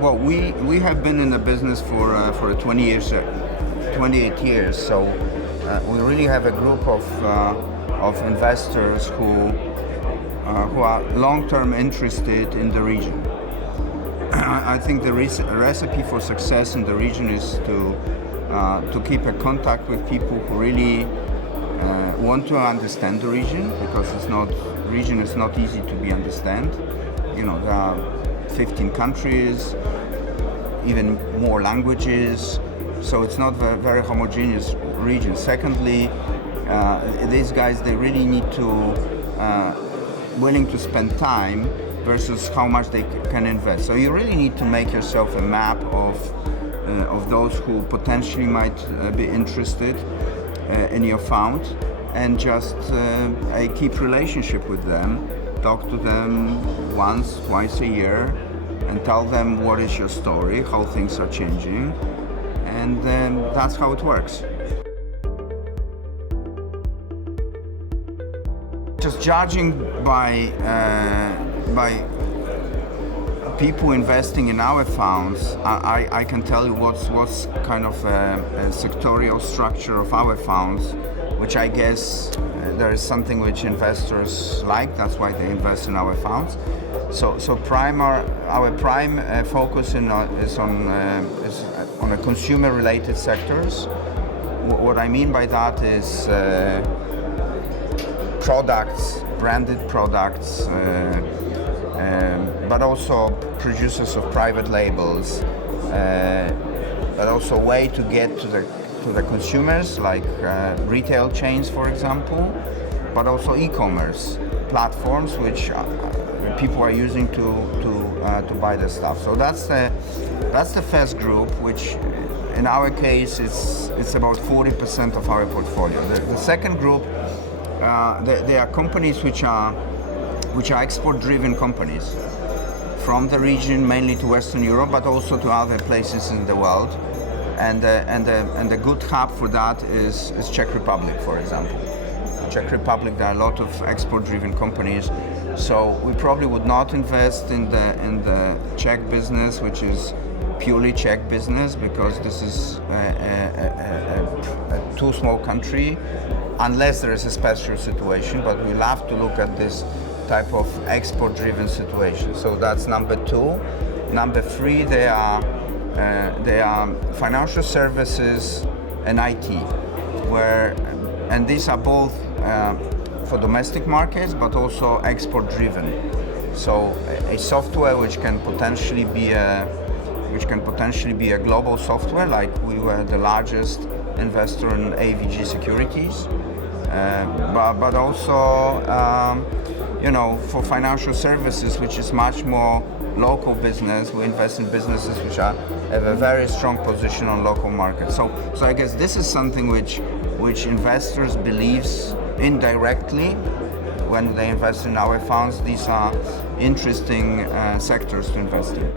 Well, we have been in the business for 20 years, 28 years. So we really have a group of investors who are long-term interested in the region. I think the recipe for success in the region is to keep a contact with people who really want to understand the region, because region is not easy to be understand. You know, there are 15 countries, even more languages, so it's not a very homogeneous region. Secondly, these guys, they really need to willing to spend time versus how much they can invest. So you really need to make yourself a map of those who potentially might be interested in your fund, and just keep relationship with them, talk to them once, twice a year, and tell them what is your story, how things are changing, and that's how it works. Just judging by people investing in our funds, I can tell you what's kind of a sectorial structure of our funds, which I guess there is something which investors like. That's why they invest in our funds. So our prime focus is on a consumer-related sectors. What I mean by that is products, branded products, but also producers of private labels, but also a way to get to the consumers, like retail chains, for example, but also e-commerce platforms which people are using to buy the stuff. So that's the first group, which in our case it's about 40% of our portfolio. The second group, they are companies which are export-driven companies from the region, mainly to Western Europe, but also to other places in the world. And the good hub for that is Czech Republic, for example. Czech Republic, there are a lot of export-driven companies. So we probably would not invest in the Czech business, which is purely Czech business, because this is a too small country, unless there is a special situation. But we love to look at this type of export-driven situation. So that's number two. Number three, they are financial services and IT, and these are both for domestic markets, but also export-driven. So a software which can potentially be a global software, like we were the largest investor in AVG Securities, but also for financial services, which is much more local business. We invest in businesses which have a very strong position on local markets. So I guess this is something which investors believes indirectly when they invest in our funds. These are interesting sectors to invest in.